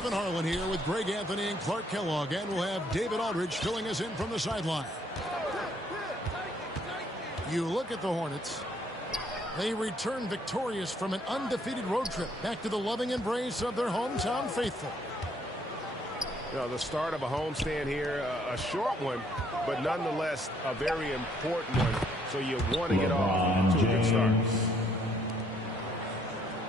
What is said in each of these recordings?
Kevin Harlan here with Greg Anthony and Clark Kellogg, and we'll have David Aldridge filling us in from the sideline. You look at the Hornets. They return victorious from an undefeated road trip back to the loving embrace of their hometown faithful. You know, the start of a homestand here, a short one, but nonetheless a very important one. So you want to get off to a good start.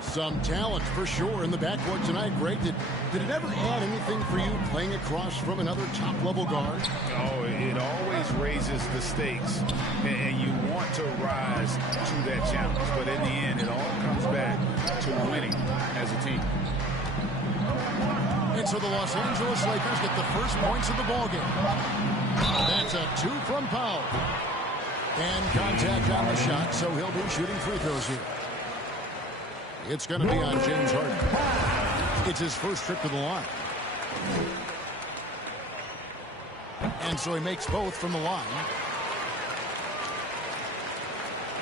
Some talent for sure in the backcourt tonight, Greg. Did it ever add anything for you playing across from another top-level guard? Oh, it always raises the stakes, and you want to rise to that challenge. But in the end, it all comes back to winning as a team. And so the Los Angeles Lakers get the first points of the ballgame. That's a 2 from Powell. And contact on the shot, so he'll be shooting free throws here. It's going to be on James Harden. It's his first trip to the line. And so he makes both from the line.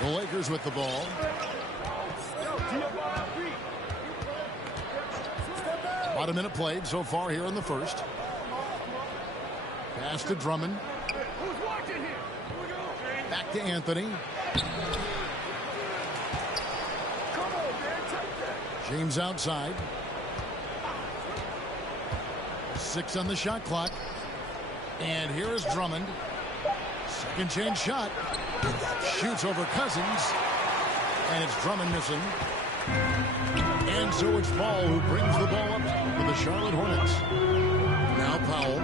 The Lakers with the ball. About a minute played so far here in the first. Pass to Drummond. Back to Anthony. James outside. 6 on the shot clock. And here is Drummond. Second chance shot. Shoots over Cousins. And it's Drummond missing. And so it's Ball who brings the ball up for the Charlotte Hornets. Now Powell.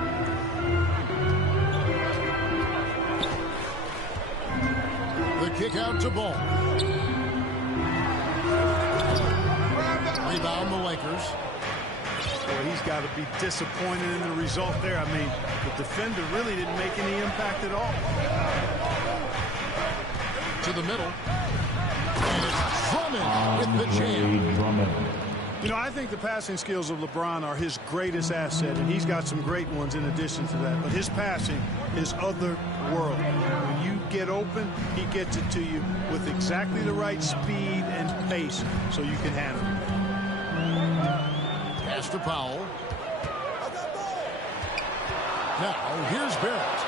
The kick out to Ball. Rebound the Lakers. Well, he's got to be disappointed in the result there. I mean, the defender really didn't make any impact at all. To the middle. And it's Drummond with the jam. You know, I think the passing skills of LeBron are his greatest asset, and he's got some great ones in addition to that. But his passing is otherworldly. When you get open, he gets it to you with exactly the right speed and pace so you can handle it. Pass to Powell. Now, here's Barrett.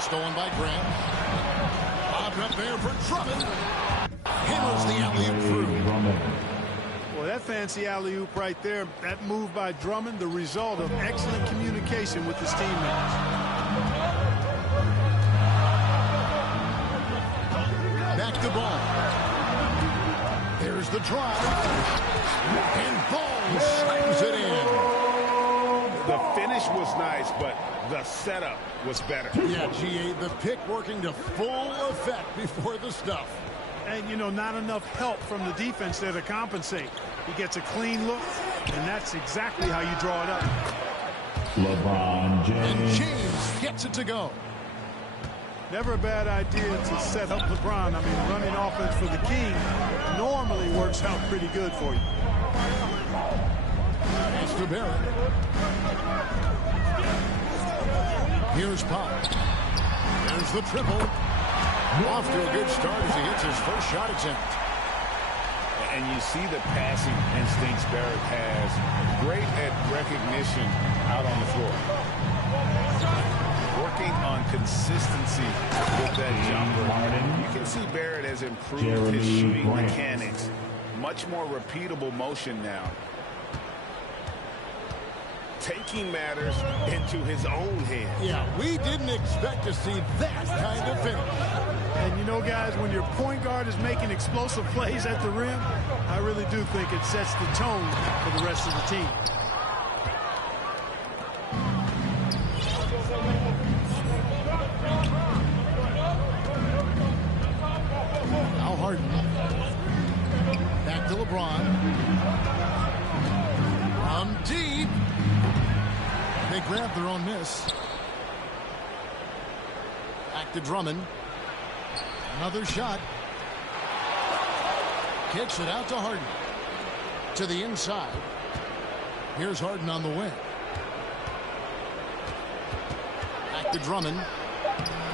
Stolen by Grant. Bobbed up there for Drummond. Hammers the alley-oop through. Boy, that fancy alley-oop right there, that move by Drummond, the result of excellent communication with his teammates. Back to Ball. There's the drive. And Ball slams it in. The finish was nice, but the setup was better. Yeah, GA, the pick working to full effect before the stuff. And, you know, not enough help from the defense there to compensate. He gets a clean look, and that's exactly how you draw it up. LeBron James. And James gets it to go. Never a bad idea to set up LeBron. I mean, running offense for the King normally works out pretty good for you. Pass to Barrett. Here's Pop. There's the triple. Off to a good start as he hits his first shot attempt. And you see the passing instincts Barrett has. Great at recognition out on the floor. Working on consistency with that jumper. You can see Barrett has improved his shooting mechanics. Much more repeatable motion now. Taking matters into his own hands. Yeah, we didn't expect to see that kind of finish. And you know, guys, when your point guard is making explosive plays at the rim, I really do think it sets the tone for the rest of the team. Now Harden. Back to LeBron. From deep. They grab their own miss. Back to Drummond. Another shot. Kicks it out to Harden. To the inside. Here's Harden on the wing. Back to Drummond.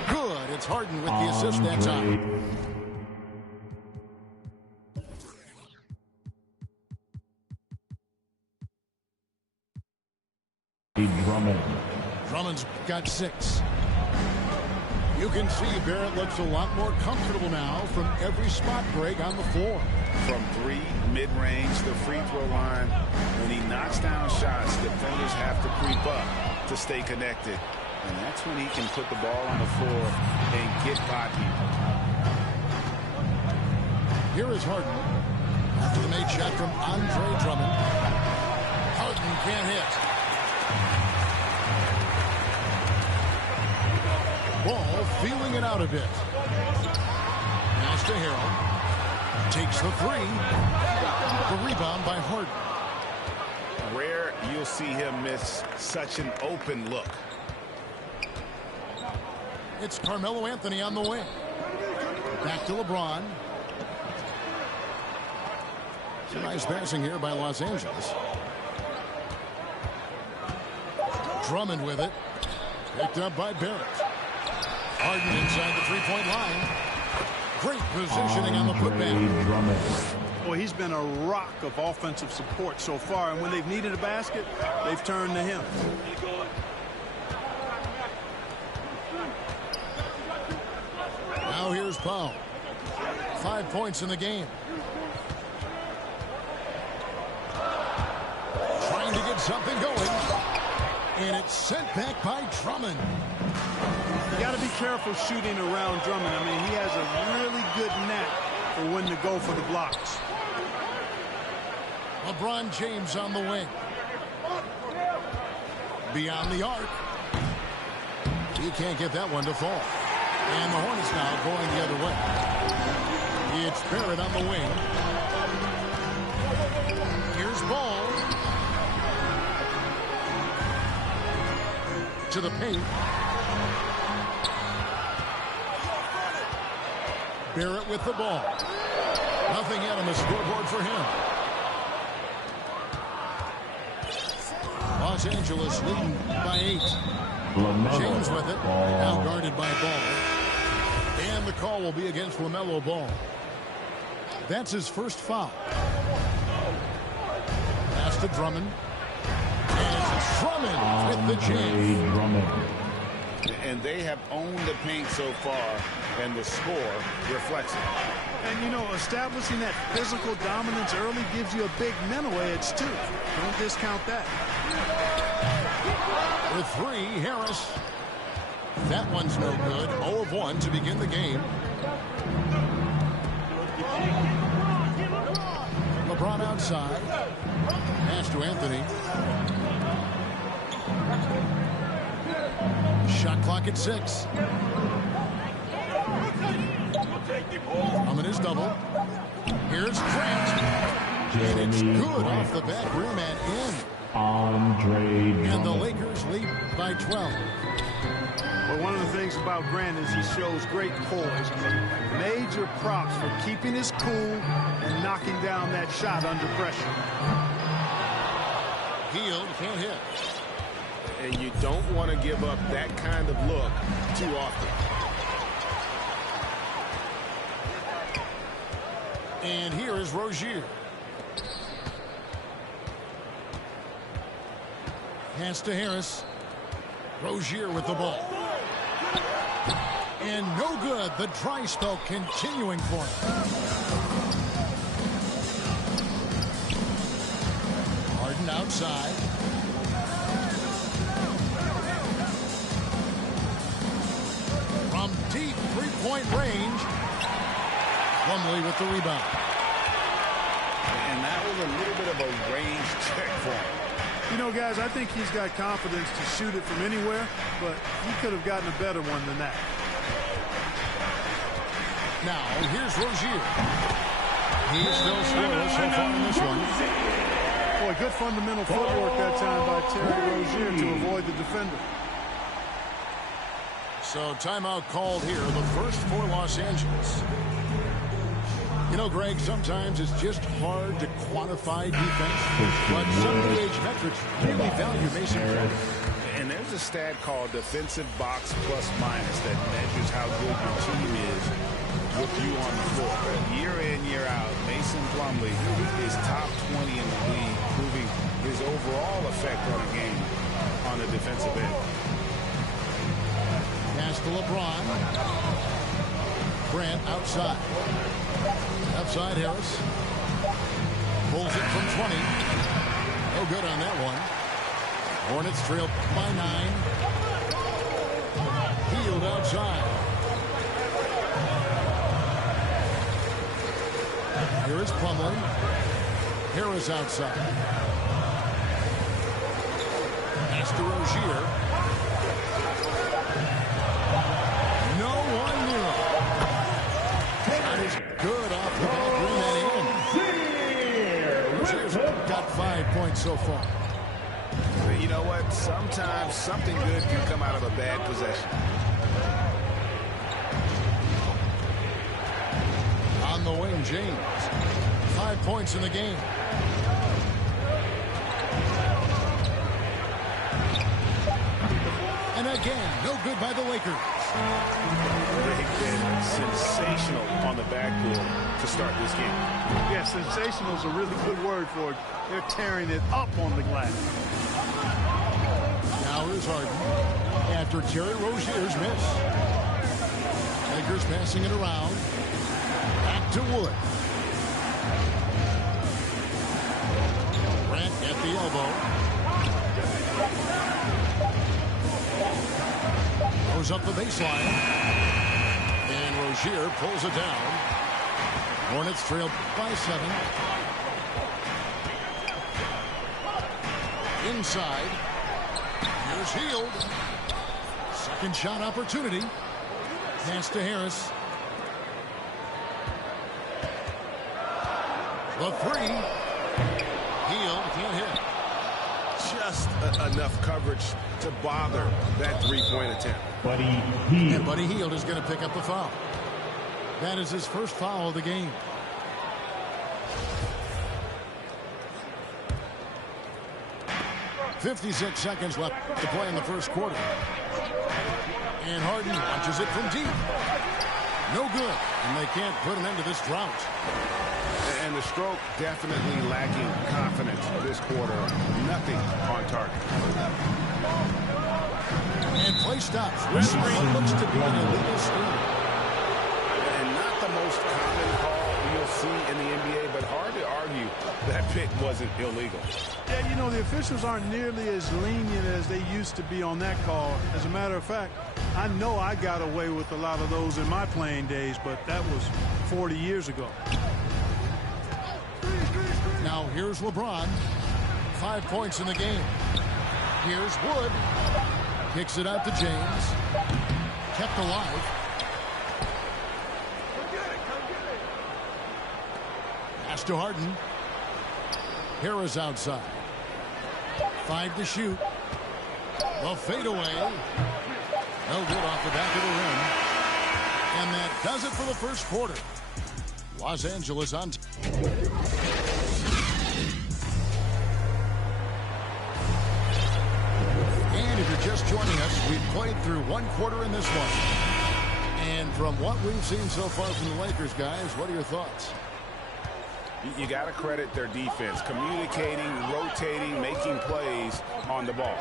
Good. It's Harden with the assist that time. Drummond's got 6. You can see Barrett looks a lot more comfortable now from every spot, Greg, on the floor. From 3, mid-range, the free throw line. When he knocks down shots, defenders have to creep up to stay connected. And that's when he can put the ball on the floor and get by people. Here is Harden. After the made shot from Andre Drummond. Harden can't hit. Ball feeling it out a bit. Pass to Harrell. Takes the 3. The rebound by Harden. Rare you'll see him miss such an open look. It's Carmelo Anthony on the wing. Back to LeBron. It's a nice passing here by Los Angeles. Drummond with it. Picked up by Barrett. Harden inside the three-point line. Great positioning on the putback. Boy, he's been a rock of offensive support so far, and when they've needed a basket, they've turned to him. Now here's Powell. 5 points in the game. Trying to get something going. And it's sent back by Drummond. You got to be careful shooting around Drummond. I mean, he has a really good knack for when to go for the blocks. LeBron James on the wing. Beyond the arc. He can't get that one to fall. And the Hornets now going the other way. It's Barrett on the wing. Here's Ball. To the paint. Barrett with the ball. Nothing yet on the scoreboard for him. Los Angeles leading by 8. James with it. Now guarded by Ball. And the call will be against LaMelo Ball. That's his first foul. Pass to Drummond. And Drummond with the jam. And they have owned the paint so far, and the score reflects it. And, you know, establishing that physical dominance early gives you a big mental edge, too. Don't discount that. With 3, Harris. That one's no good. 0 of 1 to begin the game. LeBron outside. Pass to Anthony. Shot clock at 6. Drummond is double. Here's Grant. And it's good off the back rim and in. Andre Drummond. And the Lakers lead by 12. Well, one of the things about Grant is he shows great poise. Major props for keeping his cool and knocking down that shot under pressure. Hield can't hit. And you don't want to give up that kind of look too often. And here is Rozier. Pass to Harris. Rozier with the ball. And no good. The dry spell continuing for him. Harden outside. From deep three-point range. Plumlee with the rebound. And that was a little bit of a range check for him. You know, guys, I think he's got confidence to shoot it from anywhere, but he could have gotten a better one than that. Now, here's Rozier. He's still scoreless so far in this one. Boy, good fundamental footwork that time by Terry Rozier to avoid the defender. So timeout called here, the first for Los Angeles. You know, Greg, sometimes it's just hard to quantify defense, but some new age metrics really value Mason Plumlee. And there's a stat called defensive box plus minus that measures how good your team is with you on the floor. Year in, year out, Mason Plumlee is top 20 in the league, proving his overall effect on a game on the defensive end. Pass to LeBron. Grant outside. Left side, Harris. Pulls it from 20. No good on that one. Hornets trail by 9. Hield outside. Here is Plumlee. Harris outside. Pass to Rozier. No one near him. That is good off the back rim and in. Rozier's got 5 points so far. You know what? Sometimes something good can come out of a bad possession. On the wing, James. 5 points in the game. And again, no good by the Lakers. They've been sensational on the backboard to start this game. Yeah, sensational is a really good word for it. They're tearing it up on the glass. Now is Harden after Terry Rozier's miss. Lakers passing it around. Back to Wood. Grant at the elbow. Goes up the baseline. And Rozier pulls it down. Hornets trail by 7. Inside. Here's Hield. Second shot opportunity. Pass to Harris. The 3. Hield can't hit. Just enough coverage to bother that three-point attempt. Buddy Hield. And Buddy Hield is going to pick up the foul. That is his first foul of the game. .56 seconds left to play in the first quarter. And Harden launches it from deep. No good. And they can't put an end to this drought. And the stroke definitely lacking confidence this quarter. Nothing on target. And play stops. What looks to be an illegal screen. And not the most common call you'll see in the NBA, but hard to argue that pick wasn't illegal. Yeah, you know, the officials aren't nearly as lenient as they used to be on that call. As a matter of fact, I know I got away with a lot of those in my playing days, but that was 40 years ago. Now here's LeBron. 5 points in the game. Here's Wood. Kicks it out to James. Kept alive. Pass to Harden. Harris outside. 5 to shoot. The fadeaway. No good off the back of the rim. And that does it for the first quarter. Los Angeles on. And if you're just joining us, we've played through one quarter in this one. And from what we've seen so far from the Lakers, guys, what are your thoughts? You got to credit their defense, communicating, rotating, making plays on the ball.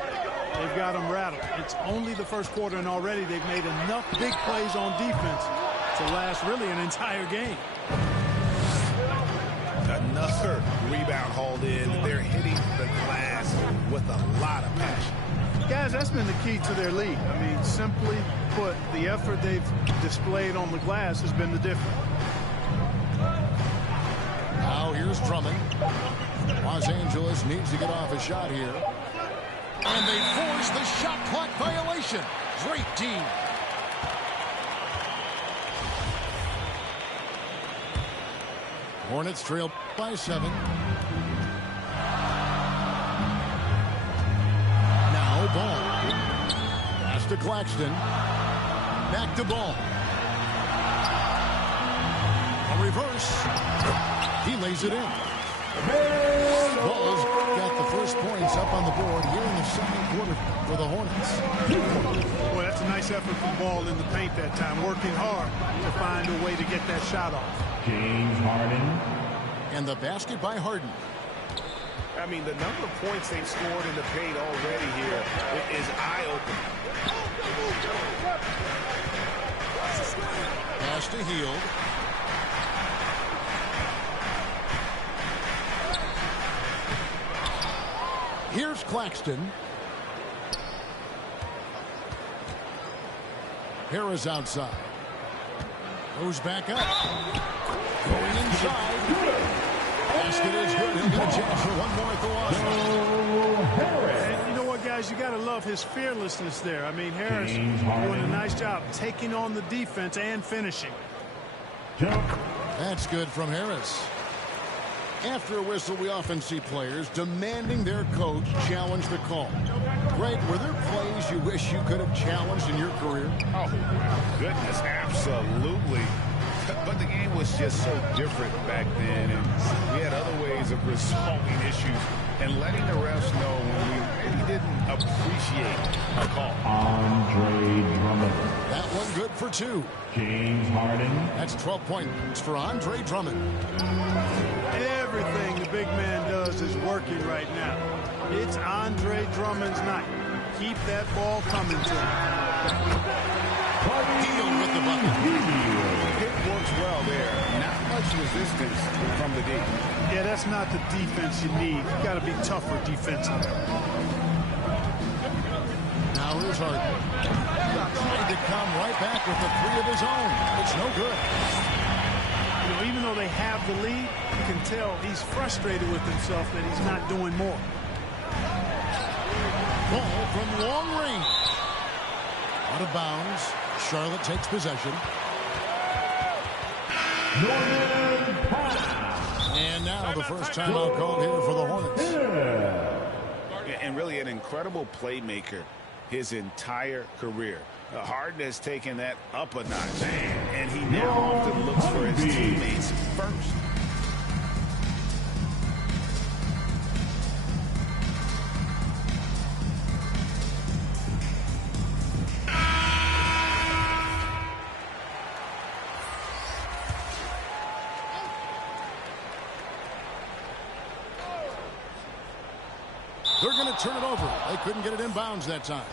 They've got them rattled. It's only the first quarter, and already they've made enough big plays on defense to last really an entire game. Another rebound hauled in. They're hitting the glass with a lot of passion. Guys, that's been the key to their lead. I mean, simply put, the effort they've displayed on the glass has been the difference. Now here's Drummond. Los Angeles needs to get off a shot here. And they force the shot clock violation. Great team. Hornets trail by 7. Now Ball. Pass to Claxton. Back to Ball. A reverse. He lays it in. Ball's got the first points up on the board here in the second quarter for the Hornets. Boy, that's a nice effort from Ball in the paint that time, working hard to find a way to get that shot off. James Harden. And the basket by Harden. I mean, the number of points they've scored in the paint already here is eye-opening. Pass to Hield. Here's Claxton. Harris outside. Goes back up. Going inside. Basket is good. He'll get a chance for one more at the line. And you know what, guys? You got to love his fearlessness there. I mean, Harris doing a nice job taking on the defense and finishing. That's good from Harris. After a whistle, we often see players demanding their coach challenge the call. Greg, were there plays you wish you could have challenged in your career? Oh, my goodness, absolutely. But the game was just so different back then, and we had other ways of resolving issues and letting the refs know when we really didn't appreciate a call. Andre Drummond. That one good for 2. James Harden. That's 12 points for Andre Drummond. Everything the big man does is working right now. It's Andre Drummond's night. Keep that ball coming to him. Hield with the bucket. It works well there. Not much resistance from the D. Yeah, that's not the defense you need. You got to be tougher defensively. Now here's Harden. Trying to come right back with the 3 of his own. It's no good. You know, even though they have the lead, you can tell he's frustrated with himself that he's not doing more. Ball from long range. Out of bounds. Charlotte takes possession. And now the first timeout called here for the Hornets. And really an incredible playmaker his entire career. Harden has taken that up a notch, and he now often looks for his teammates first. They're going to turn it over. They couldn't get it in bounds that time.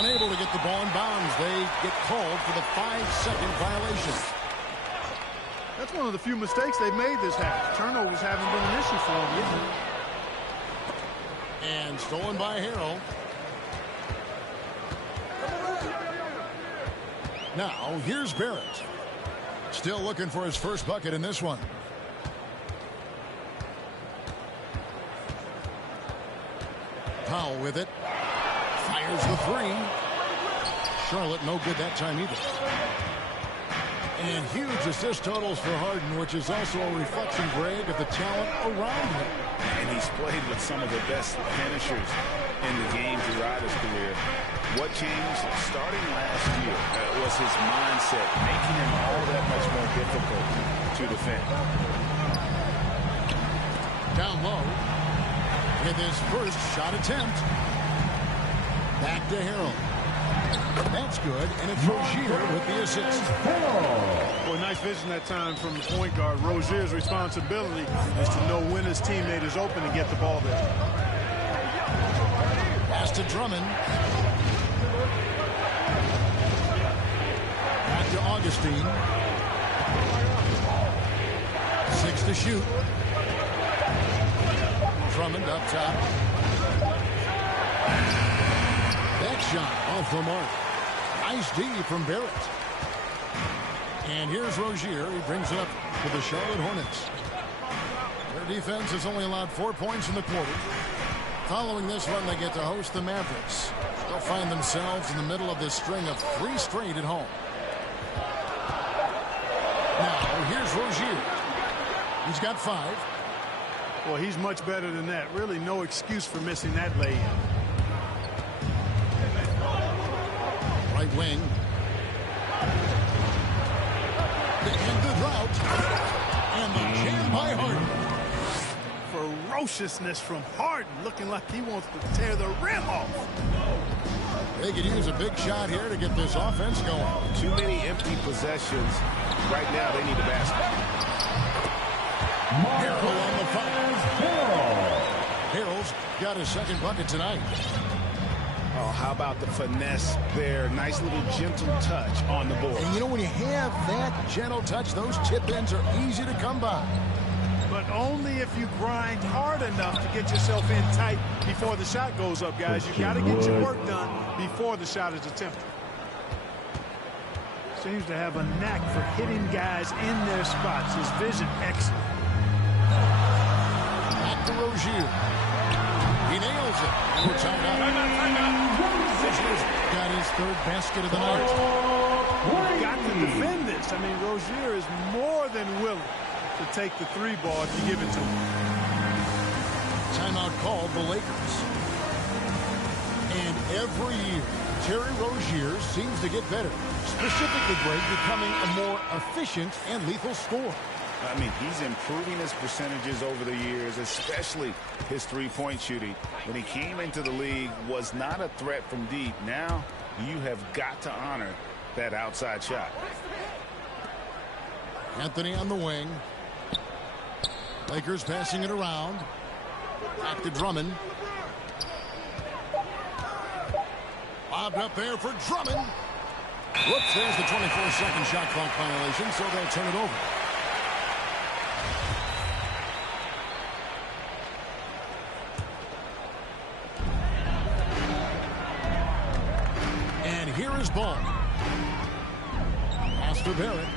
Unable to get the ball in bounds. They get called for the 5-second violation. That's one of the few mistakes they've made this half. Turnovers haven't been an issue for them yet. And stolen by Harrell. Now, here's Barrett. Still looking for his first bucket in this one. Powell with it. Fires the 3. Charlotte no good that time either. And huge assist totals for Harden, which is also a reflection, Greg, of the talent around him. And he's played with some of the best finishers in the game throughout his career. What changed starting last year was his mindset, making him all that much more difficult to defend. Down low with his first shot attempt. Back to Harrell. That's good, and it's Rozier with the assist. Boy, nice vision that time from the point guard. Rozier's responsibility is to know when his teammate is open and get the ball there. Pass to Drummond. Back to Augustine. 6 to shoot. Drummond up top. That shot off the mark. Nice D from Barrett. And here's Rozier. He brings it up for the Charlotte Hornets. Their defense has only allowed 4 points in the quarter. Following this run, they get to host the Mavericks. They'll find themselves in the middle of this string of 3 straight at home. Now, here's Rozier. He's got 5. Well, he's much better than that. Really no excuse for missing that lay-in. Right wing. The end of drought. And the jam by Harden. Ferociousness from Harden, looking like he wants to tear the rim off. They They could use a big shot here to get this offense going. Too many empty possessions. Right now, they need a basket. Harrell on the foul. Harrell's got his second bucket tonight. Oh, how about the finesse there? Nice little gentle touch on the board. And you know, when you have that gentle touch, those chip-ins are easy to come by. But only if you grind hard enough to get yourself in tight before the shot goes up, guys. You got to get your work done before the shot is attempted. Seems to have a knack for hitting guys in their spots. His vision excellent. Back to Rozier. He nails it. We're tied up. Rozier's got his third basket of the night. Got to defend this. I mean, Rozier is more than willing to take the three ball if you give it to him. Timeout called the Lakers. And every year, Terry Rozier seems to get better. Specifically, Greg, becoming a more efficient and lethal scorer. I mean, he's improving his percentages over the years, especially his three-point shooting. When he came into the league, was not a threat from deep. Now, you have got to honor that outside shot. Anthony on the wing. Lakers passing it around. Back to Drummond. Lobbed up there for Drummond. Whoops, there's the 24-second shot clock violation, so they'll turn it over. And here is Ball. Pass to Barrett.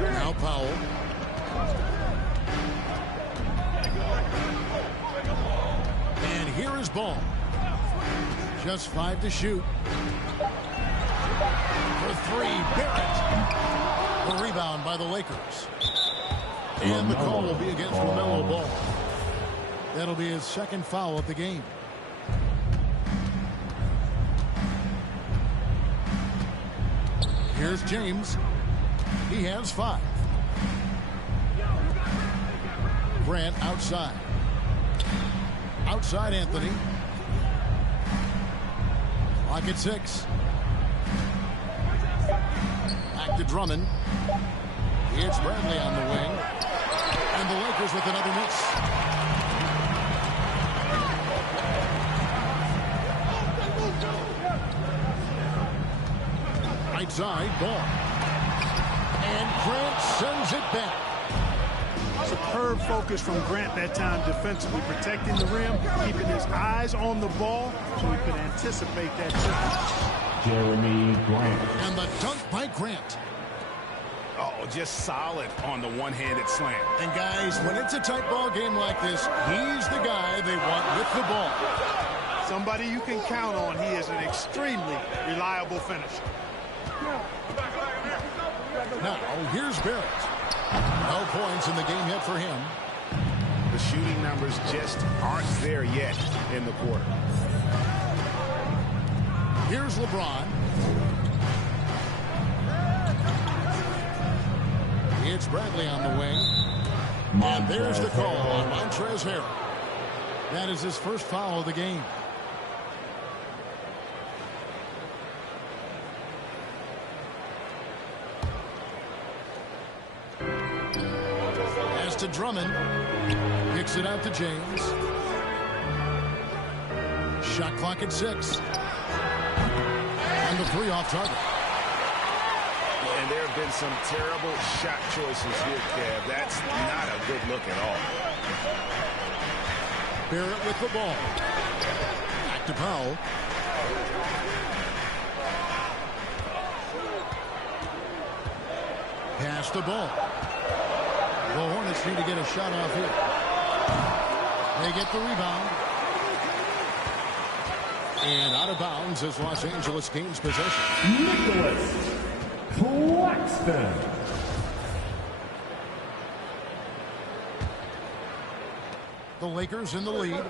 Now Powell. And here is Ball. Just 5 to shoot. For 3, Barrett. The rebound by the Lakers. And the call will be against LaMelo Ball. That'll be his second foul of the game. Here's James. He has 5. Grant outside. Outside Anthony. Clock at 6. Back to Drummond. It's Bradley on the wing. And the Lakers with another miss. Right side, Ball. And Grant sends it back. Superb focus from Grant that time defensively, protecting the rim, keeping his eyes on the ball so he could anticipate that triple. Jeremy Grant. And the dunk by Grant. Oh, just solid on the one-handed slam. And guys, when it's a tight ball game like this, he's the guy they want with the ball. Somebody you can count on. He is an extremely reliable finisher. Now, here's Barrett. No points in the game yet for him. The shooting numbers just aren't there yet in the quarter. Here's LeBron. It's Bradley on the wing. And there's the call on Montrezl Harrell. That is his first foul of the game. To Drummond. Kicks it out to James. Shot clock at 6. And the 3 off target. And there have been some terrible shot choices here, Kev. That's not a good look at all. Barrett with the ball. Back to Powell. Pass the ball. The Hornets need to get a shot off here. They get the rebound. And out of bounds as Los Angeles gains possession. Nicholas Claxton. The Lakers in the lead.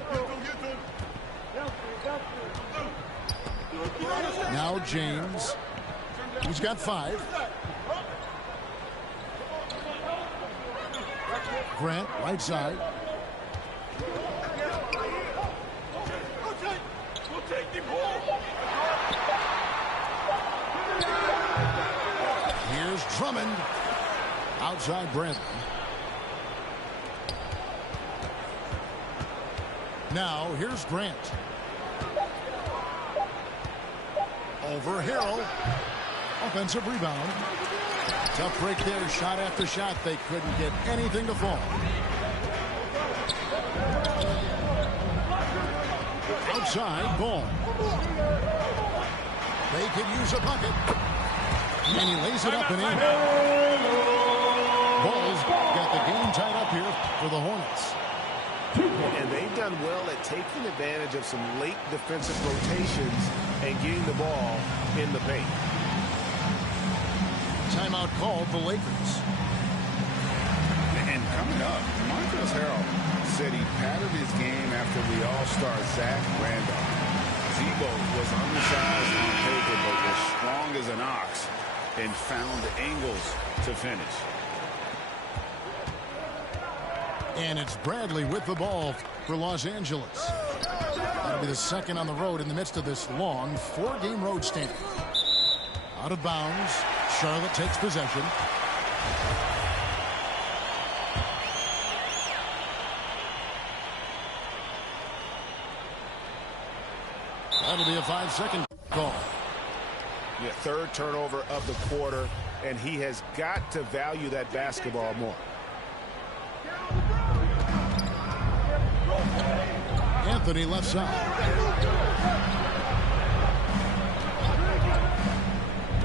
Now James. He's got 5. Grant, right side. Here's Drummond. Outside Bradley. Now here's Grant. Over Harrell. Offensive rebound. Tough break there. Shot after shot. They couldn't get anything to fall. Outside ball. They could use a bucket. And he lays it up and in. Bulls got the game tied up here for the Hornets. And they've done well at taking advantage of some late defensive rotations and getting the ball in the paint. Timeout called the Lakers. And coming up, Montrezl Harrell said he patterned his game after the All-Star Zach Randolph. Z-Bo was undersized on paper, but was strong as an ox and found angles to finish. And it's Bradley with the ball for Los Angeles. That'll be the second on the road in the midst of this long 4-game road stand. Out of bounds. Charlotte takes possession. That'll be a 5-second call. Yeah, third turnover of the quarter, and he has got to value that basketball more. Anthony left side.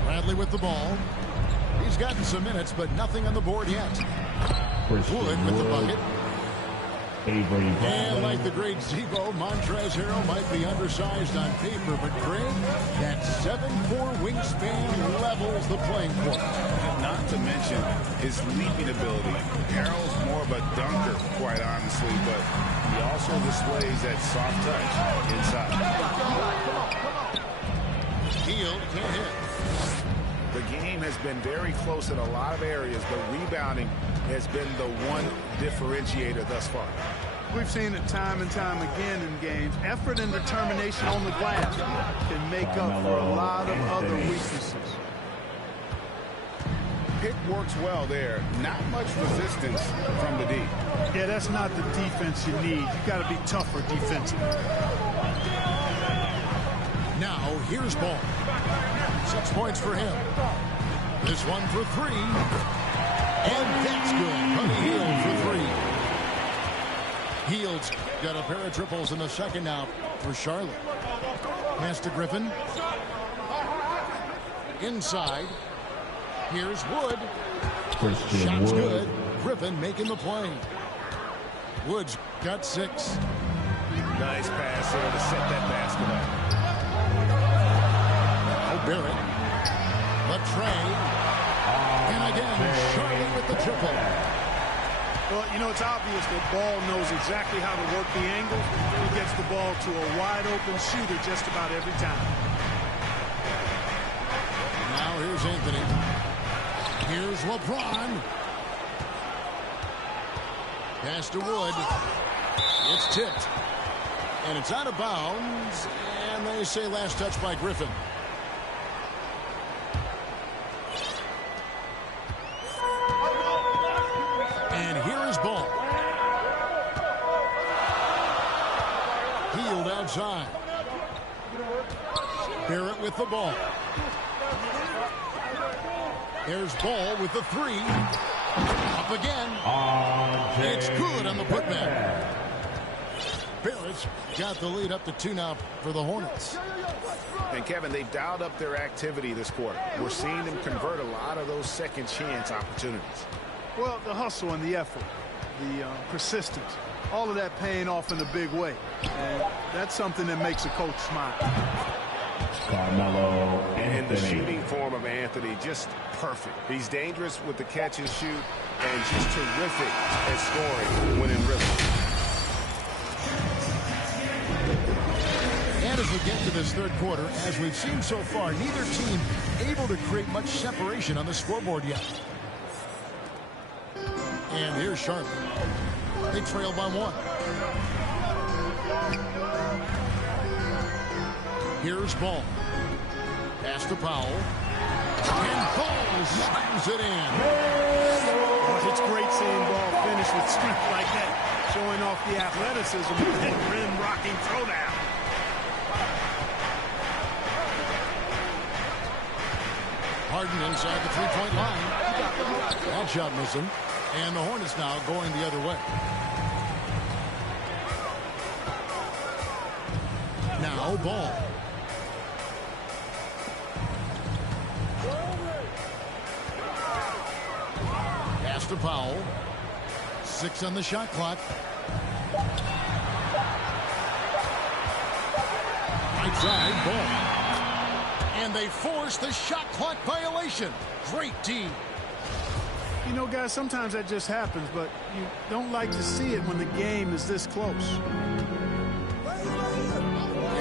Bradley with the ball. He's gotten some minutes, but nothing on the board yet. Wood with the bucket. And like the great Z-Bo, Montrezl Harrell might be undersized on paper, but Craig, that 7'4" wingspan levels the playing court. Not to mention his leaping ability. Harrell's more of a dunker, quite honestly, but he also displays that soft touch inside. Hield can't hit. The game has been very close in a lot of areas, but rebounding has been the one differentiator thus far. We've seen it time and time again in games. Effort and determination on the glass can make up for a lot of other weaknesses. Pick works well there. Not much resistance from the D. Yeah, that's not the defense you need. You got to be tougher defensively. Now here's Ball. 6 points for him. This one for 3. And that's good. Buddy Hield for 3. Hield's got a pair of triples in the second now for Charlotte. Pass to Griffin. Inside. Here's Wood. Shot's good. Griffin making the play. Wood's got 6. Nice pass there to set that basket up. Barrett. The trade. And again, Charlotte with the triple. Well, you know, it's obvious that Ball knows exactly how to work the angle. He gets the ball to a wide-open shooter just about every time. Now here's Anthony. Here's LeBron. Pass to Wood. It's tipped. And it's out of bounds. And they say last touch by Griffin. And here is Ball. Hield outside. Barrett with the ball. There's Ball with the 3. Up again. It's good on the putback. Barrett's got the lead up to 2 now for the Hornets. And Kevin, they've dialed up their activity this quarter. We're seeing them convert a lot of those second chance opportunities. Well, the hustle and the effort, the persistence, all of that paying off in a big way. And that's something that makes a coach smile. Carmelo And the shooting form of Anthony, just perfect. He's dangerous with the catch and shoot and just terrific at scoring when in rhythm. And as we get to this third quarter, as we've seen so far, neither team able to create much separation on the scoreboard yet. And here's Charlotte. They trail by 1. Here's Ball. Pass to Powell. And Ball slams it in. It's great seeing Ball finish with strength like that, showing off the athleticism with that rim-rocking throwdown. Harden inside the three-point line. That shot missing. And the Hornets now going the other way. Now Ball. Pass to Powell. 6 on the shot clock. Right side, Ball. And they force the shot clock violation. Great D. You know, guys, sometimes that just happens, but you don't like to see it when the game is this close.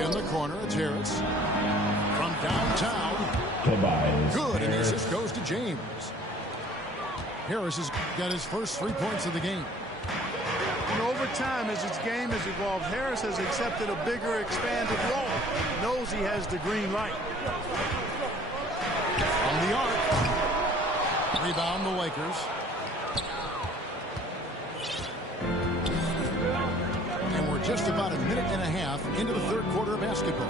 In the corner, it's Harris. From downtown. Good, and the assist goes to James. Harris has got his first 3 points of the game. And over time, as his game has evolved, Harris has accepted a bigger, expanded role. He knows he has the green light. On the arc. Rebound the Lakers. And we're just about a minute and a half into the third quarter of basketball.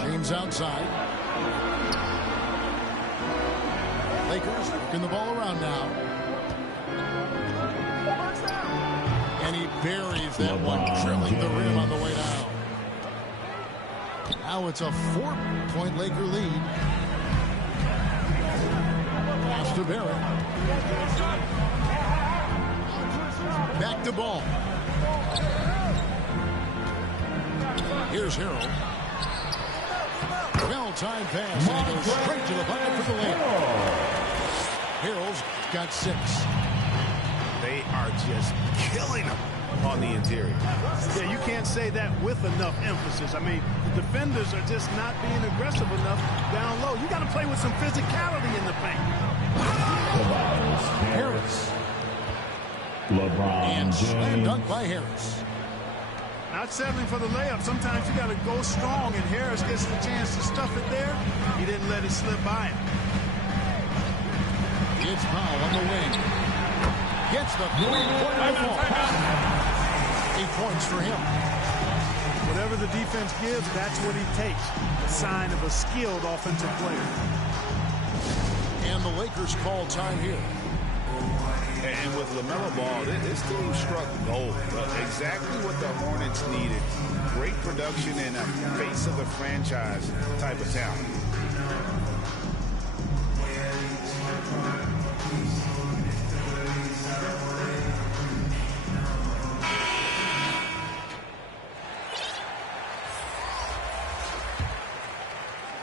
James outside. Lakers working the ball around now. And he buries that one, drilling the rim on the way down. Now it's a 4-point Laker lead. Pass to Barrett. Back to Ball. Here's Harrell. Well-timed pass, and he goes straight to the bucket for the layup. Harrell's got 6. They are just killing him on the interior. Yeah, you can't say that with enough emphasis. I mean, the defenders are just not being aggressive enough down low. You got to play with some physicality in the paint. Harris. LeBron And slam James. dunk by Harris. Not settling for the layup. Sometimes you got to go strong, and Harris gets the chance to stuff it there. He didn't let it slip by him. It's Powell on the wing. Gets the three-point ball. 8 points for him. Whatever the defense gives, that's what he takes. A sign of a skilled offensive player. And the Lakers call time here. And with LaMelo Ball, this team struck gold. Exactly what the Hornets needed. Great production and a face of the franchise type of talent.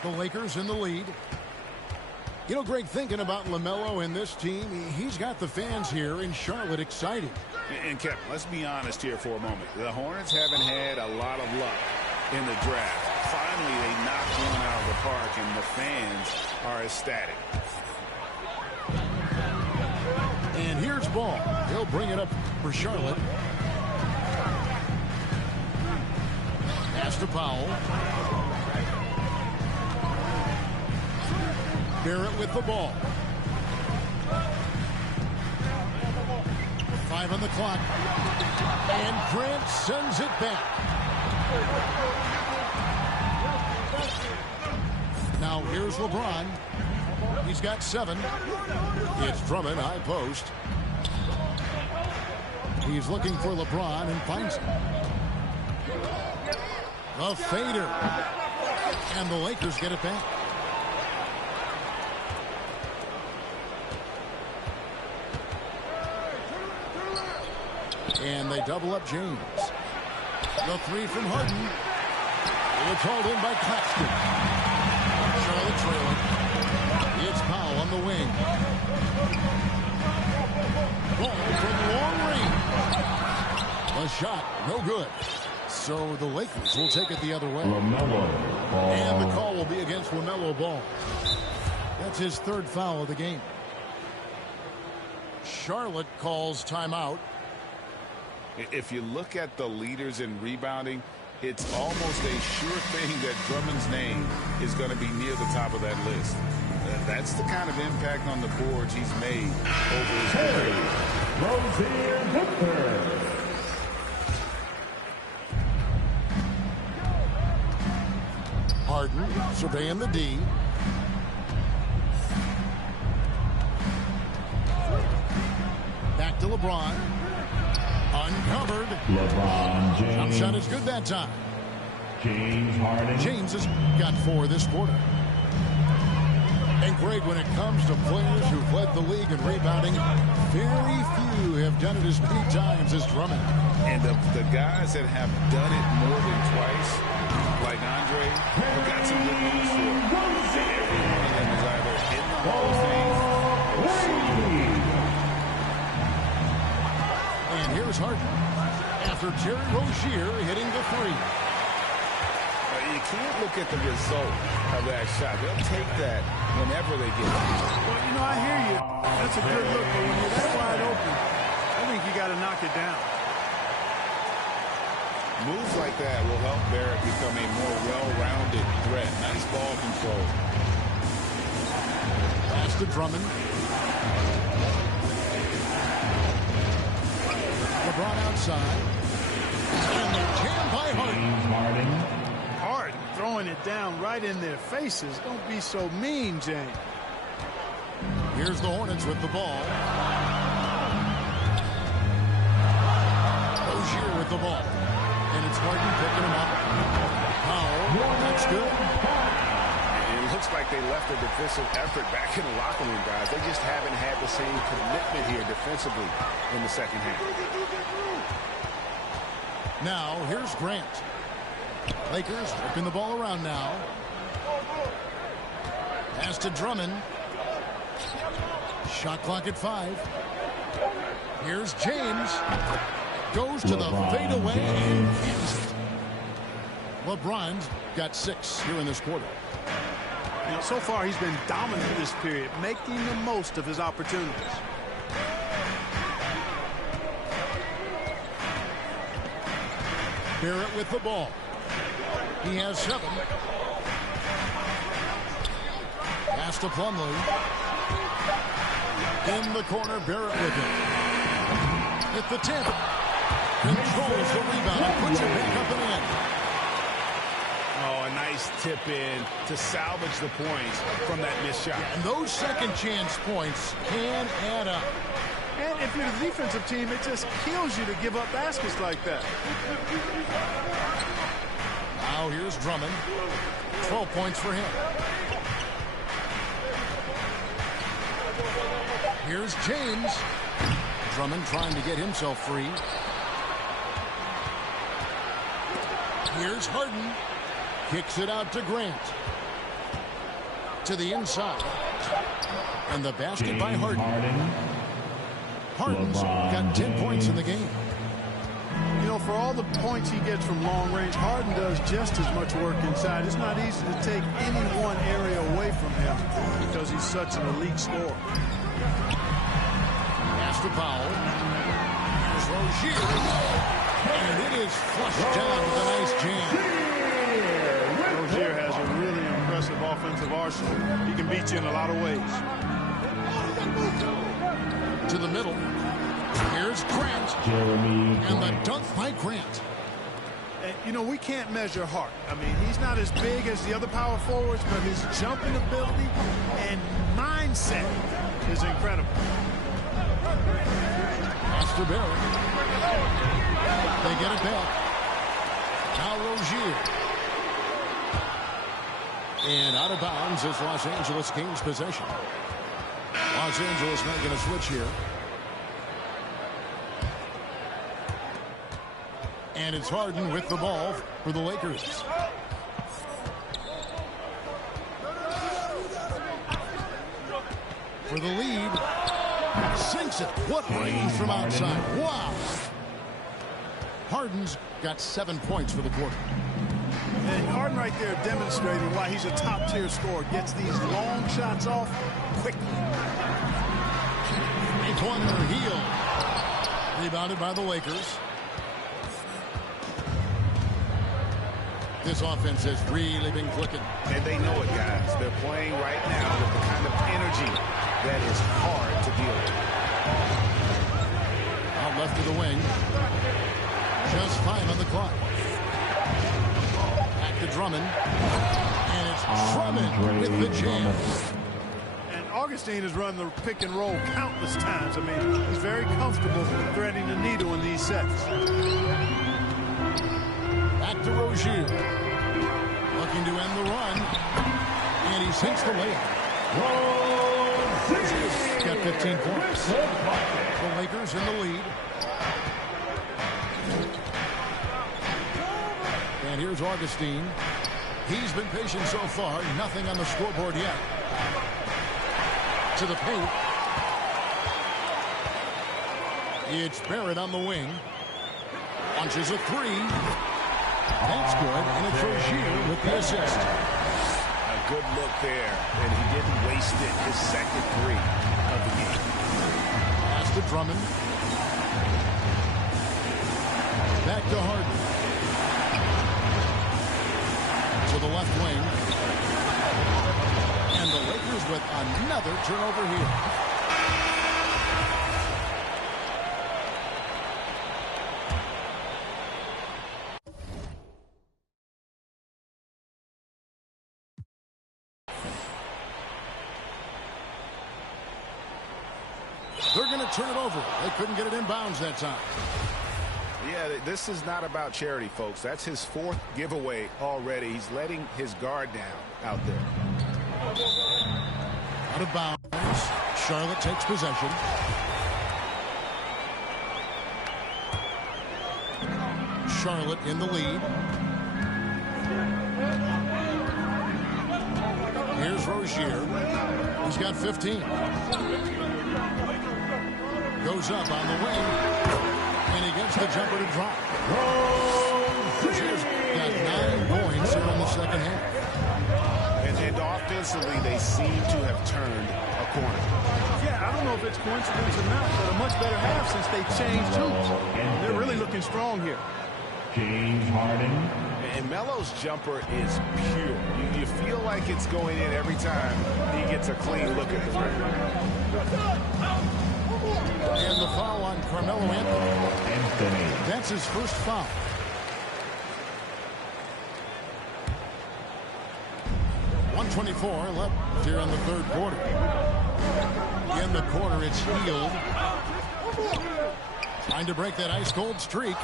The Lakers in the lead. You know, Greg, thinking about LaMelo and this team, he's got the fans here in Charlotte excited. And Kevin, let's be honest here for a moment. The Hornets haven't had a lot of luck in the draft. Finally, they knocked one out of the park, and the fans are ecstatic. And here's Ball. He'll bring it up for Charlotte. Pass to Powell. Barrett with the ball. 5 on the clock. And Grant sends it back. Now here's LeBron. He's got 7. It's Drummond, high post. He's looking for LeBron and finds him. A fader. And the Lakers get it back. And they double up James. The 3 from Harden. It's hauled in by Claxton. Charlotte trailing. It's Powell on the wing. Ball from long range. A shot, no good. So the Lakers will take it the other way. LaMelo Ball. And the call will be against LaMelo Ball. That's his 3rd foul of the game. Charlotte calls timeout. If you look at the leaders in rebounding, it's almost a sure thing that Drummond's name is going to be near the top of that list. That's the kind of impact on the boards he's made over his career. Harden surveying the D. Back to LeBron. Uncovered. LeBron James. Jump shot is good that time. James Harden. James has got 4 this quarter. And Greg, when it comes to players who've led the league in rebounding, very few have done it as many times as Drummond. And the guys that have done it more than twice, like Andre, have got some good news for him. Every one of them is either in the Hall of Fame or soon. And here's Harden after Terry Rozier hitting the 3. You can't look at the result of that shot. They'll take that whenever they get it. Well, you know, I hear you. That's a good look, but when you're that wide open, I think you got to knock it down. Moves like that will help Barrett become a more well-rounded threat. Nice ball control. Pass to Drummond. LeBron outside. And they're jammed by Harden. Harden throwing it down right in their faces. Don't be so mean, James. Here's the Hornets with the ball. Rozier with the ball. And it's Harden picking him up. Powell, that's good. It looks like they left the defensive effort back in the locker room, guys. They just haven't had the same commitment here defensively in the second half. Now, here's Grant. Lakers working the ball around now. Pass to Drummond. Shot clock at 5. Here's James. Goes to the fadeaway and hits it. LeBron's got 6 here in this quarter. You know, so far he's been dominant this period, making the most of his opportunities. Barrett with the ball. He has 7. Pass to Plumlee. In the corner, Barrett with it. At the 10. Controls the rebound and puts it back up and in. Oh, a nice tip in to salvage the points from that missed shot. And those second chance points can add up. And if you're the defensive team, it just kills you to give up baskets like that. Now here's Drummond. 12 points for him. Here's James. Drummond trying to get himself free. Here's Harden. Kicks it out to Grant. To the inside. And the basket by Harden. Harden's got 10 points in the game. You know, for all the points he gets from long range, Harden does just as much work inside. It's not easy to take any one area away from him because he's such an elite scorer. Pass to Powell. Here's Rozier. And it is flushed down with a nice jam. Rozier has a really impressive offensive arsenal. He can beat you in a lot of ways. To the middle. Here's Grant. And the dunk by Grant. And, you know, we can't measure Hart. I mean, he's not as big as the other power forwards, but his jumping ability and mindset is incredible. Pass to Barrett. They get it back. Now Rozier. And out of bounds as Los Angeles gains possession. Los Angeles making a switch here. And it's Harden with the ball for the Lakers. For the lead. Sinks it. What range from outside. Wow. Harden's got 7 points for the quarter. And Harden right there demonstrating why he's a top-tier scorer. Gets these long shots off quickly. Three-pointer heel. Rebounded by the Lakers. This offense has really been clicking. And they know it, guys. They're playing right now with the kind of energy that is hard to deal with. Out left of the wing. Just 5 on the clock. Back to Drummond. And it's Drummond with the jam. And Augustine has run the pick and roll countless times. I mean, he's very comfortable threading the needle in these sets. Back to Rozier. Looking to end the run. And he sinks the layup. He's got 15 points. The Lakers in the lead. And here's Augustine. He's been patient so far. Nothing on the scoreboard yet. To the paint. It's Barrett on the wing. Launches a three. That's good, and it's Rozier with the assist. A good look there, and he didn't waste it. His second three of the game. Pass to Drummond. Back to Harden. To the left wing. And the Lakers with another turnover here. They're going to turn it over. They couldn't get it in bounds that time. Yeah, this is not about charity, folks. That's his 4th giveaway already. He's letting his guard down out there. Out of bounds. Charlotte takes possession. Charlotte in the lead. Here's Rozier. He's got 15. Goes up on the wing. And he gets the jumper to drop. Rozier's got 9 points here in the second half. And offensively, they seem to have turned a corner. Yeah, I don't know if it's coincidence or not, but a much better half since they changed hoops. They're really looking strong here. James Harden. And Melo's jumper is pure. You feel like it's going in every time he gets a clean look at the rim. And the foul on Carmelo Anthony. That's his first foul. .124 left here in the third quarter. In the corner, it's Hield. Trying to break that ice-cold streak.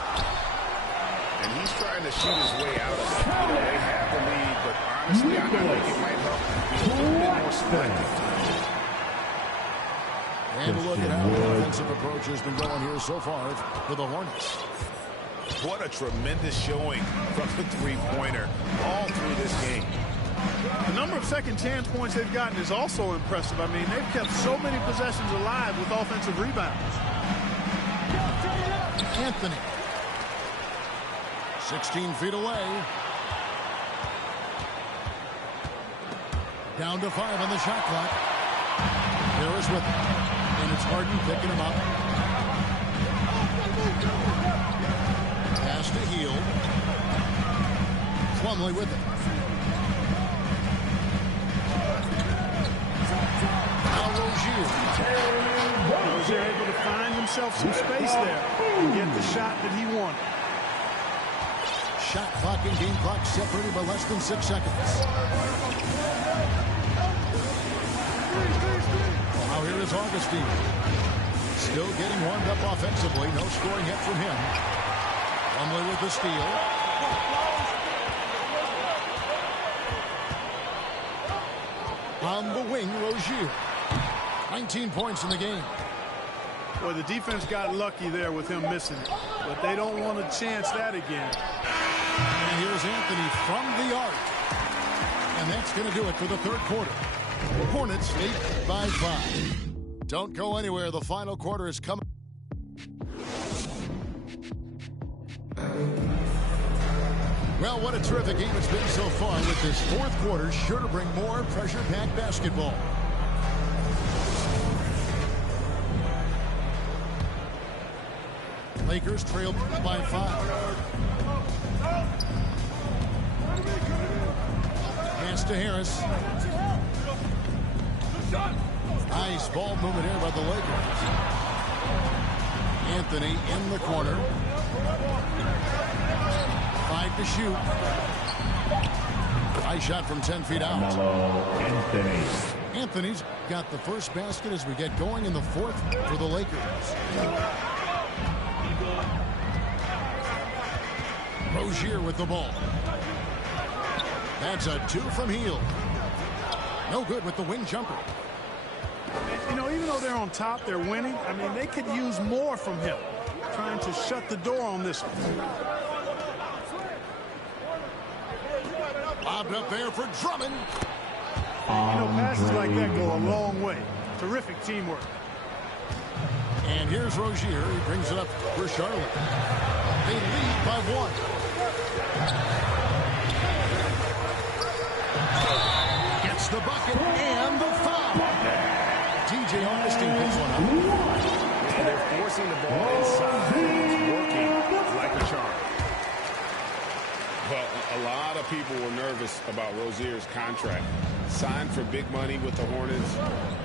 And he's trying to shoot his way out of it. They have the lead, but honestly, I think it might help be a little bit more selective. And look at how the offensive approach has been going here so far for the Hornets. What a tremendous showing from the three-pointer all through this game. The number of second chance points they've gotten is also impressive. I mean, they've kept so many possessions alive with offensive rebounds. Anthony. 16 feet away. Down to 5 on the shot clock. Harris with it. And it's Harden picking him up. Pass to Hield. Plumlee with it. Now Rozier. Rozier able to find himself some space there and get the shot that he wanted. Shot clock and game clock separated by less than 6 seconds. Now here is Augustine. Still getting warmed up offensively. No scoring yet from him. Plumlee with the steal. On the wing, Rozier. 19 points in the game. Boy, the defense got lucky there with him missing it. But they don't want to chance that again. And here's Anthony from the arc. And that's going to do it for the third quarter. Hornets lead by 5. Don't go anywhere. The final quarter is coming. Well, what a terrific game it's been so far, with this fourth quarter sure to bring more pressure-packed basketball. Lakers trailed by 5. to Harris. Nice ball movement here by the Lakers. Anthony in the corner. 5 to shoot. High shot from 10 feet out. Anthony's got the first basket as we get going in the fourth for the Lakers. Rozier with the ball. That's a 2 from Hield. No good with the wing jumper. You know, even though they're on top, they're winning. I mean, they could use more from him. Trying to shut the door on this one. Lobbed up there for Drummond. You know, passes like that go a long way. Terrific teamwork. And here's Rozier. He brings it up for Charlotte. They lead by 1. Gets the bucket and the foul. DJ Augustine picks one up. And they're forcing the ball inside. It's working like a charm. Well, a lot of people were nervous about Rozier's contract. Signed for big money with the Hornets,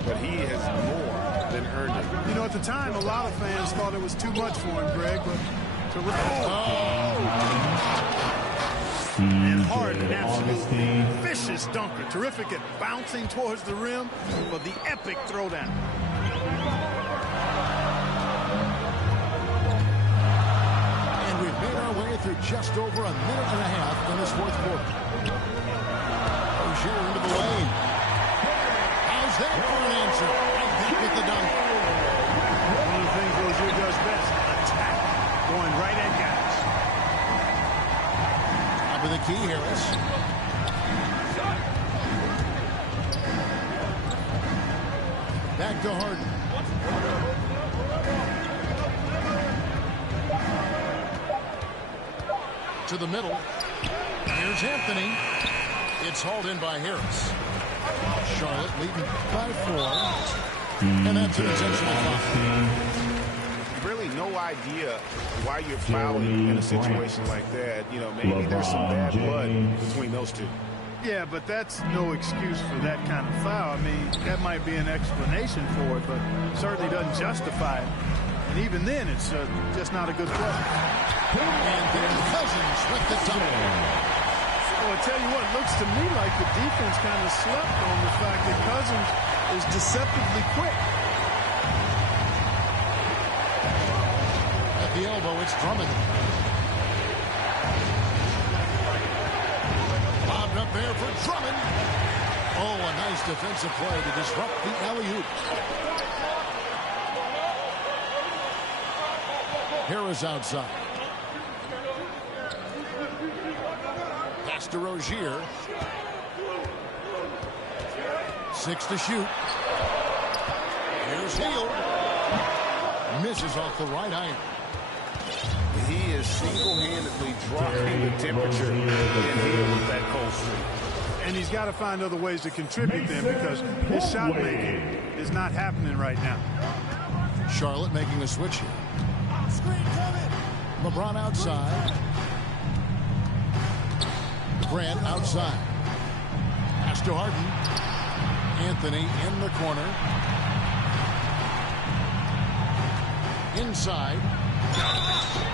but he has more than earned it. You know, at the time, a lot of fans thought it was too much for him, Greg, but and Harden, absolutely vicious dunker. Terrific at bouncing towards the rim, but the epic throwdown. And we've made our way through just over a minute and a half in this fourth quarter. Rozier into the lane. How's that for an answer? Right back with the dunk. One of the things Rozier does best, attack, going right at guys. Top of the key, Harris. Back to Harden. To the middle. Here's Anthony. It's hauled in by Harris. Charlotte leading by 4. And that's an intentional foul. Really no idea why you're fouling in a situation like that. You know, maybe there's some bad blood between those two. Yeah, but that's no excuse for that kind of foul. I mean, that might be an explanation for it, but certainly doesn't justify it. And even then, it's just not a good play. And then Cousins with the double. Well, I tell you what, it looks to me like the defense kind of slept on the fact that Cousins is deceptively quick. At the elbow, it's Drummond. Lobbed up there for Drummond. Oh, a nice defensive play to disrupt the alley-oop. Harris outside. Pass to Rozier. 6 to shoot. Here's Hield. Misses off the right iron. He is single-handedly dropping the temperature in here with that cold streak. And he's got to find other ways to contribute then because his shot making is not happening right now. Charlotte making a switch here. LeBron outside. Grant outside. Pass to Harden. Anthony in the corner. Inside.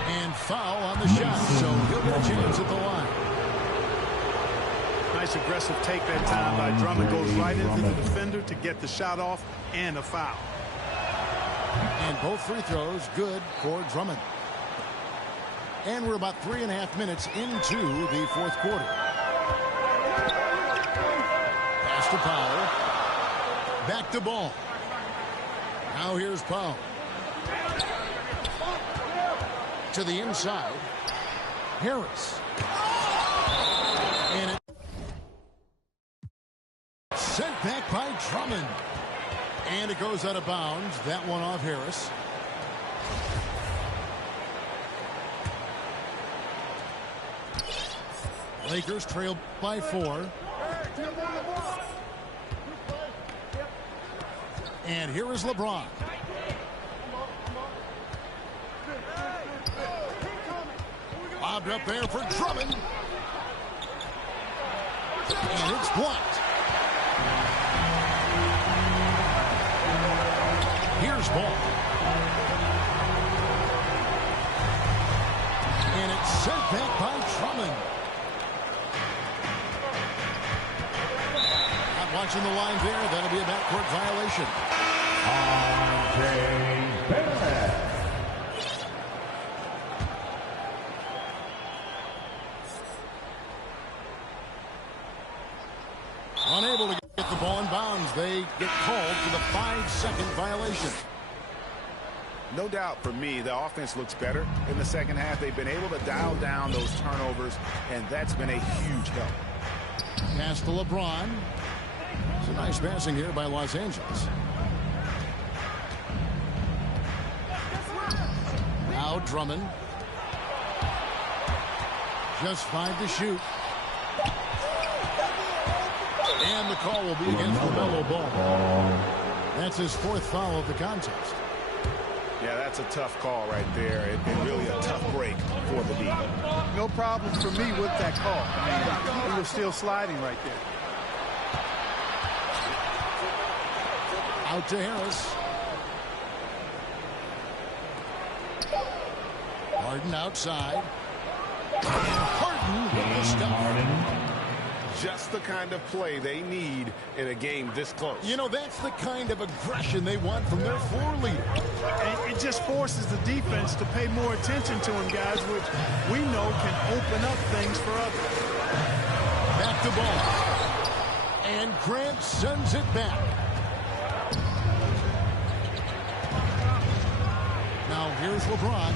And foul on the shot, so he'll get a chance at the line. Nice aggressive take that time by Drummond. Goes right into the defender to get the shot off and a foul. And both free throws good for Drummond. And we're about 3.5 minutes into the fourth quarter. Pass to Powell. Back to Ball. Now here's Powell. To the inside. Harris. And it sent back by Drummond. And it goes out of bounds. That one off Harris. Lakers trail by 4. And here is LeBron. Lobbed up there for Drummond. And it's blocked. Here's ball. And it's sent back by Drummond. Not watching the line there. That'll be a backcourt violation. Unable to get the ball in bounds. They get called for the 5-second violation. No doubt for me, the offense looks better in the second half. They've been able to dial down those turnovers, and that's been a huge help. Pass to LeBron. It's a nice passing here by Los Angeles. Now Drummond. Just 5 to shoot. And the call will be against LaMelo Ball. That's his 4th foul of the contest. Yeah, that's a tough call right there, and really a tough break for the D. No problem for me with that call. I mean, he was still sliding right there. Out to Harris. Harden outside. And Harden with the stuff. Just the kind of play they need in a game this close. You know, that's the kind of aggression they want from their floor leader. And it just forces the defense to pay more attention to him, guys, which we know can open up things for others. Back to ball. And Grant sends it back. Now here's LeBron.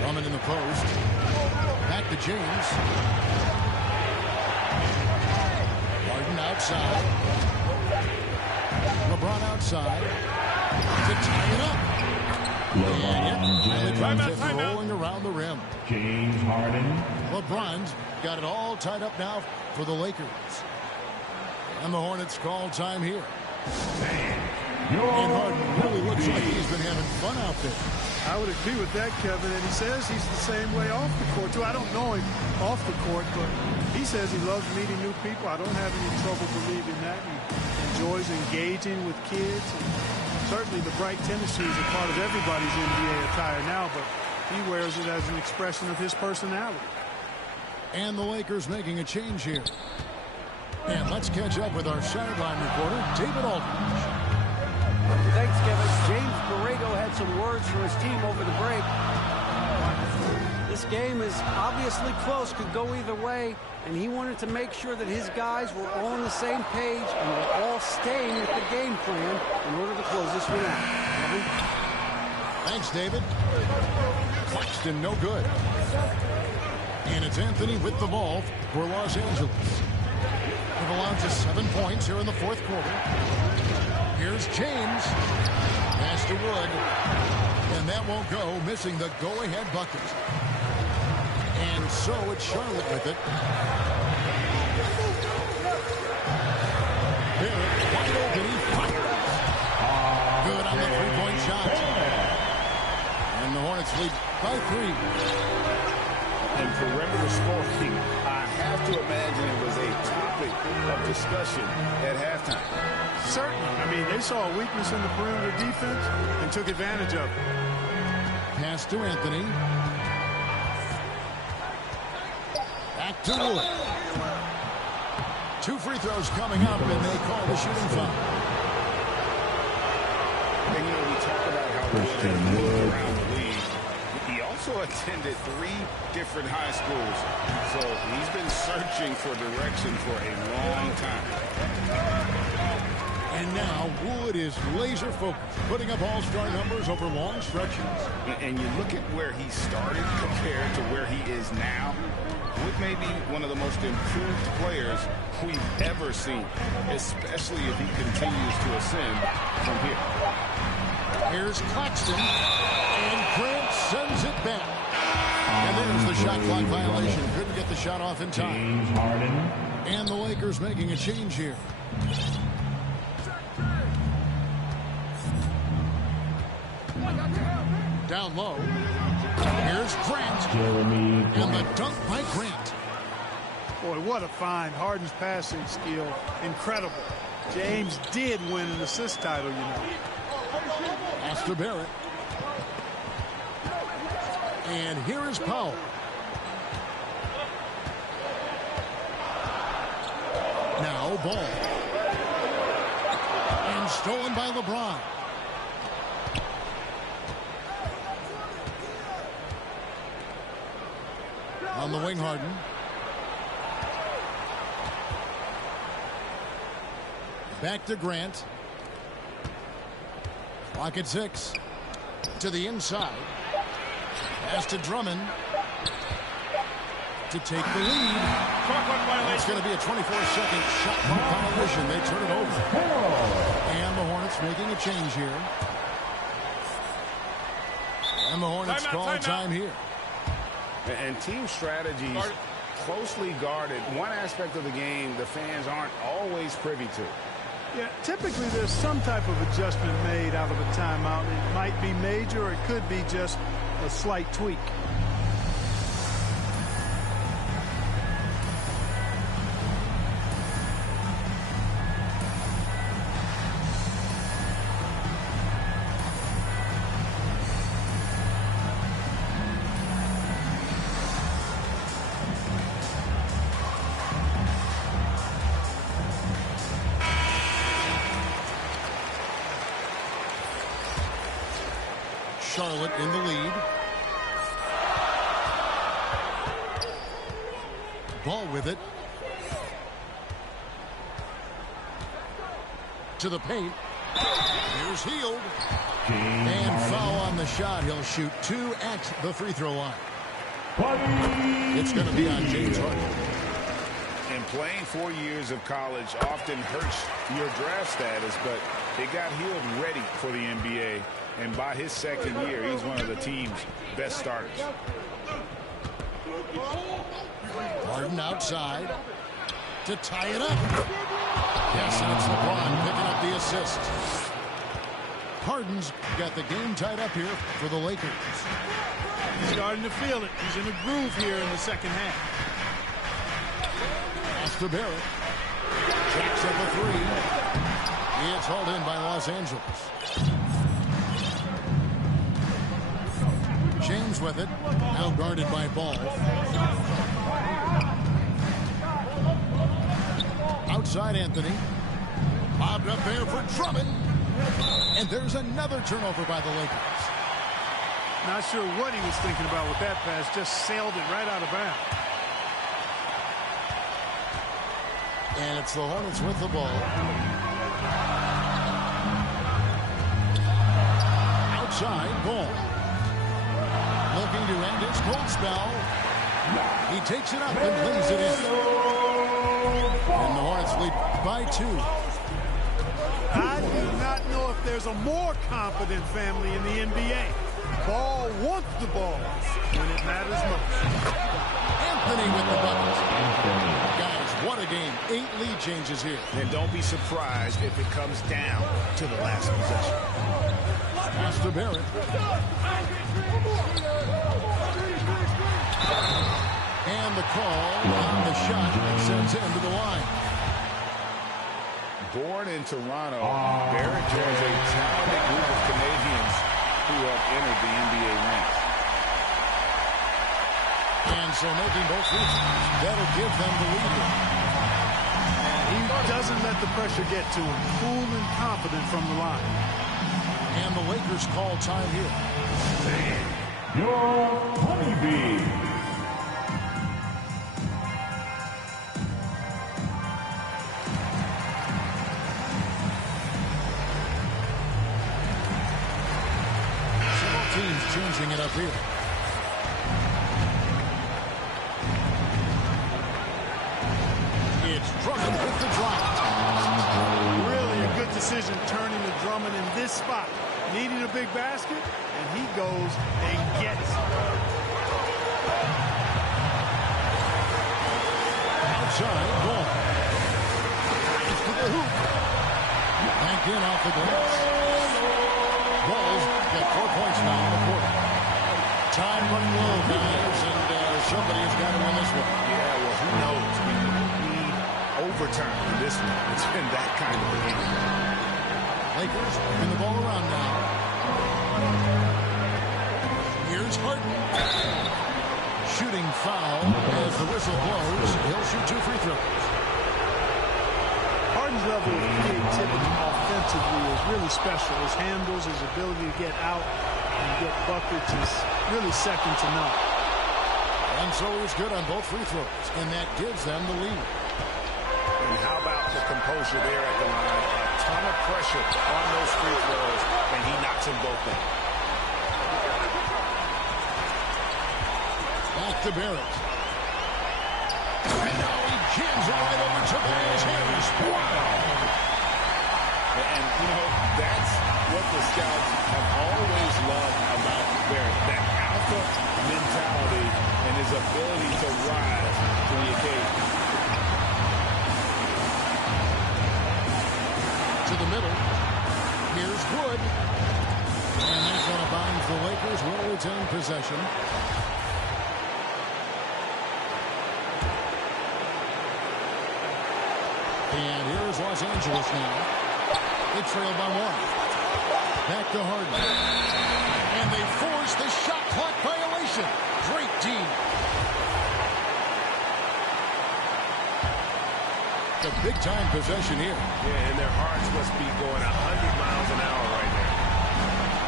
Drummond in the post. Back to James. Harden outside. LeBron outside. To tie it up. And yep, rolling around the rim. James Harden. LeBron's got it all tied up now for the Lakers. And the Hornets call time here. And Harden really looks like he's been having fun out there. I would agree with that, Kevin, and he says he's the same way off the court, too. I don't know him off the court, but he says he loves meeting new people. I don't have any trouble believing that. He enjoys engaging with kids. And certainly the bright tennis shoes are part of everybody's NBA attire now, but he wears it as an expression of his personality. And the Lakers making a change here. And let's catch up with our sideline reporter, David Aldridge. Thanks, Kevin. James Borrego had some words for his team over the break. This game is obviously close, could go either way, and he wanted to make sure that his guys were all on the same page and were all staying with the game plan in order to close this one out. Kevin? Thanks, David. Claxton, no good. And it's Anthony with the ball for Los Angeles. They've allowed just 7 points here in the 4th quarter. Here's James. Pass to Wood. And that won't go, missing the go-ahead bucket. And so it's Charlotte with it. Barrett wide open. He fires. Good on the 3-point shot. And the Hornets lead by 3. And perimeter scoring, I have to imagine it was a topic of discussion at halftime. Certainly. I mean, they saw a weakness in the perimeter defense and took advantage of it. Pass to Anthony. Back to Wood. 2 free throws coming up, and they call the shooting foul. And, you know, we talk about how good he moved around the league. He also attended 3 different high schools, so he's been searching for direction for a long time. And now Wood is laser focused, putting up all-star numbers over long stretches. And you look at where he started compared to where he is now. Wood may be one of the most improved players we've ever seen, especially if he continues to ascend from here. Here's Claxton, and Grant sends it back. And there's the shot clock violation. Couldn't get the shot off in time. James Harden. And the Lakers making a change here. Down low. Here's Grant. Jeremy And the Grant. dunk by Grant. Boy, what a find. Harden's passing skill, incredible. James did win an assist title, you know. Pass to Barrett. And here is Powell. Now ball. And stolen by LeBron. On the wing, Harden. Back to Grant. Clock at 6. To the inside. Pass to Drummond. To take the lead. It's going to be a 24-second shot clock violation. They turn it over. And the Hornets making a change here. And the Hornets call time here. And team strategies closely guarded. One aspect of the game the fans aren't always privy to. Yeah, typically there's some type of adjustment made out of a timeout. It might be major or it could be just a slight tweak. Charlotte in the lead. Ball with it. To the paint. Here's Hield. And foul on the shot. He'll shoot 2 at the free throw line. It's going to be on James Harden. And playing 4 years of college often hurts your draft status, but it got Hield ready for the NBA. And by his second year, he's one of the team's best starters. Harden outside to tie it up. Yes, and it's LeBron picking up the assist. Harden's got the game tied up here for the Lakers. He's starting to feel it. He's in a groove here in the second half. Pass to Barrett. Jacks up a 3. It's hauled in by Los Angeles. James with it. Now guarded by Ball. Outside Anthony. Bobbed up there for Drummond. And there's another turnover by the Lakers. Not sure what he was thinking about with that pass. Just sailed it right out of bounds. And it's the Hornets with the ball. Outside, Ball. Looking to end his cold spell. He takes it up and lays it in. And the Hornets lead by 2. I do not know if there's a more confident family in the NBA. Ball wants the ball when it matters most. Anthony with the bucket. Guys, what a game. 8 lead changes here. And don't be surprised if it comes down to the last possession. Pass to Barrett. And the call on the shot sends him to the line. Born in Toronto, Barrett joins a talented group of Canadians who have entered the NBA ranks. And so making both free throws, that'll give them the lead. And he doesn't let the pressure get to him. Cool and confident from the line. And the Lakers call time here. Your honeybee. Several teams changing it up here. It's Drummond with the drop. Really a good decision turning to Drummond in this spot. Needing a big basket, and he goes and gets it. Outside, Ball. Drives to the hoop. Banked in off the glass. Ball's got 4 points now in the quarter. Time running low, guys, somebody has got to win this one. Yeah, well, who knows? We need overtime in this one. It's been that kind of a game. Lakers bring the ball around now. Here's Harden. Shooting foul as the whistle blows. He'll shoot 2 free throws. Harden's level of creativity offensively is really special. His handles, his ability to get out and get buckets is really second to none. And so he's good on both free throws, and that gives them the lead. And how about the composure there at the line? A ton of pressure on those free throws, and he knocks them both down. Back to Barrett. And now he jams it right over Tobias Harris. Wow! And, you know, that's what the scouts have always loved about Barrett. That alpha mentality and his ability to rise to the occasion. To the middle. Here's Wood. And that's going to bind the Lakers. Will retain possession. And here's Los Angeles now. They trail by 1. Back to Harden. And they force the shot clock violation. Great team. A big-time possession here. Yeah, and their hearts must be going 100 miles an hour right now.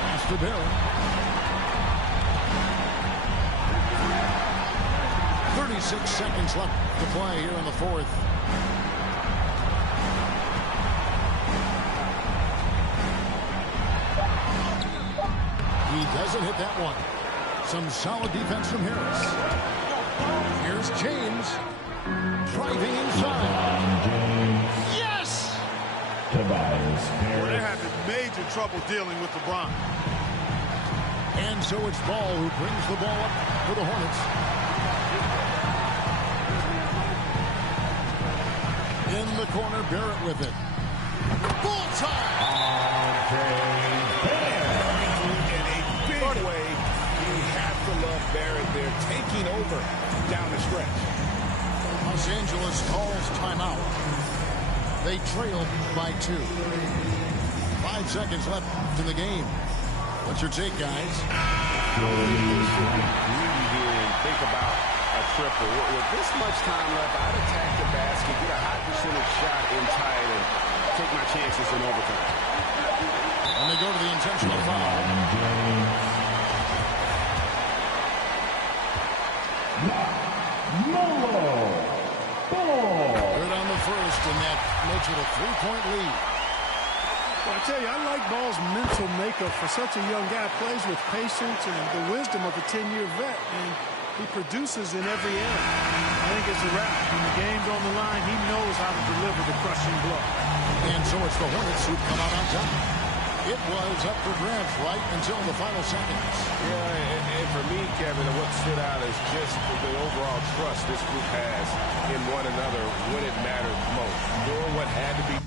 Pass to Barrett. 36 seconds left to play here in the fourth. He doesn't hit that one. Some solid defense from Harris. Here's James. Driving inside. Yes! Tobias Well, they're Harris. having major trouble dealing with LeBron. And so it's Ball who brings the ball up for the Hornets. In the corner, Barrett with it. Bullseye! In a big way, you have to love Barrett there, taking over down the stretch. Los Angeles calls timeout. They trail by 2. 5 seconds left in the game. What's your take, guys? Greedy here and think about a triple. With this much time left, I'd attack the basket, get a high percentage shot in tight, and take my chances in overtime. And they go to the intentional foul. Good on the first, and that makes it a 3-point lead. Well, I tell you, I like Ball's mental makeup for such a young guy. Plays with patience and the wisdom of a 10-year vet, and he produces in every area. I think it's a wrap. When the game's on the line, he knows how to deliver the crushing blow. And so it's the Hornets who come out on top. It was up for grabs right until the final seconds. Yeah, and for me, Kevin, what stood out is just the overall trust this group has in one another when it mattered most. Doing what had to be